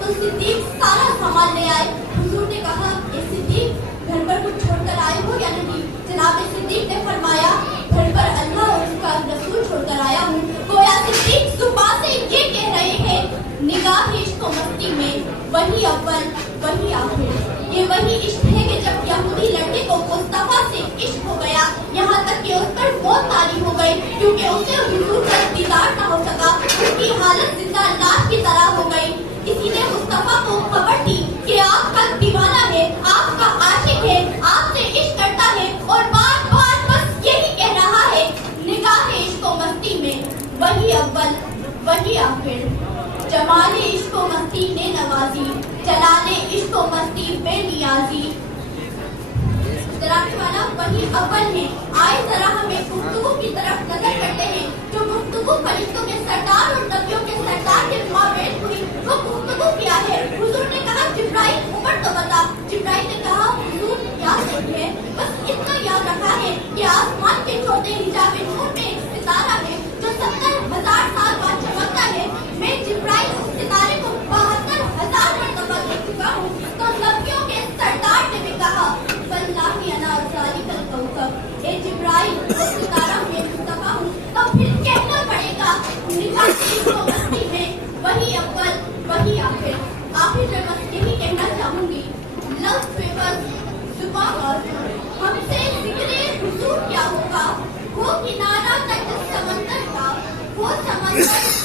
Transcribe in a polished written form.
तो सिद्दीक सारा सामान ले आए। हुजूर ने कहा, ए सिद्दीक, घर पर कुछ छोड़कर आए हो या नहीं? जनाब सिद्दीक ने फरमाया, घर पर अल्लाह और उसका रसूल छोड़कर आया हूँ। गोया सिद्दीक सुबह से ये कह रहे हैं, निगाह इश्क व मस्ती में वही अव्वल वही आखिर। ये वही इश्क है कि जब यहूदी लड़के को मुस्तफा से इश्क हो गया, यहाँ तक कि उस पर मौत तारी हो गई, क्योंकि उसे हुजूर का दीदार न हो सका। उसकी हालत जिंदा लाश की तरह हो गई। किसी ने मुस्तफा को खबर दी कि आपका दीवाना है, आपका आशिक है, आपसे इश्क करता है और बार बार बस यही कह रहा है, निगाह इश्क व मस्ती में वही अव्वल वही आखिर। जमाले इश्क व मस्ती ने नवाजी, जलाले इश्क व मस्ती बेनियाजी। तराने वाला वही अव्वल है। आए जरा हमें गुफ्तगू की तरफ नजर करते हैं। जो गुफ्तगू फरिश्तों के सरदार और नबियों के सरदार के माबैन हुई, वो गुफ्तगू क्या है? हुजूर ने कहा, जिब्राइल, उम्र तो बता। जिब्राइल ने कहा, हुजूर याद नहीं है, बस इतना याद रखा है कि आसमान के छोटे हिजाब नूर में एक सितारा है जो 70,000 साल बाद चमकता है। मैं जिब्राइल उस सितारे को 72,000 मरतबा देख चुका हूँ। तो नबियों के सरदार ने भी कहा, वल्लाहि अना ज़ालिकल कौकब, ए जिब्राइल, उस सितारा में मुस्तफा हूँ। तो फिर कहना पड़ेगा, निगाह इश्क व मस्ती में वही अव्वल वही आखिर। आखिर में बस यही कहना चाहूंगी, लफ्ज़ बेबस, जुबां और हमसे जिक्रे हुजूर क्या होगा? वो किनारा तक समंदर का, वो समंदर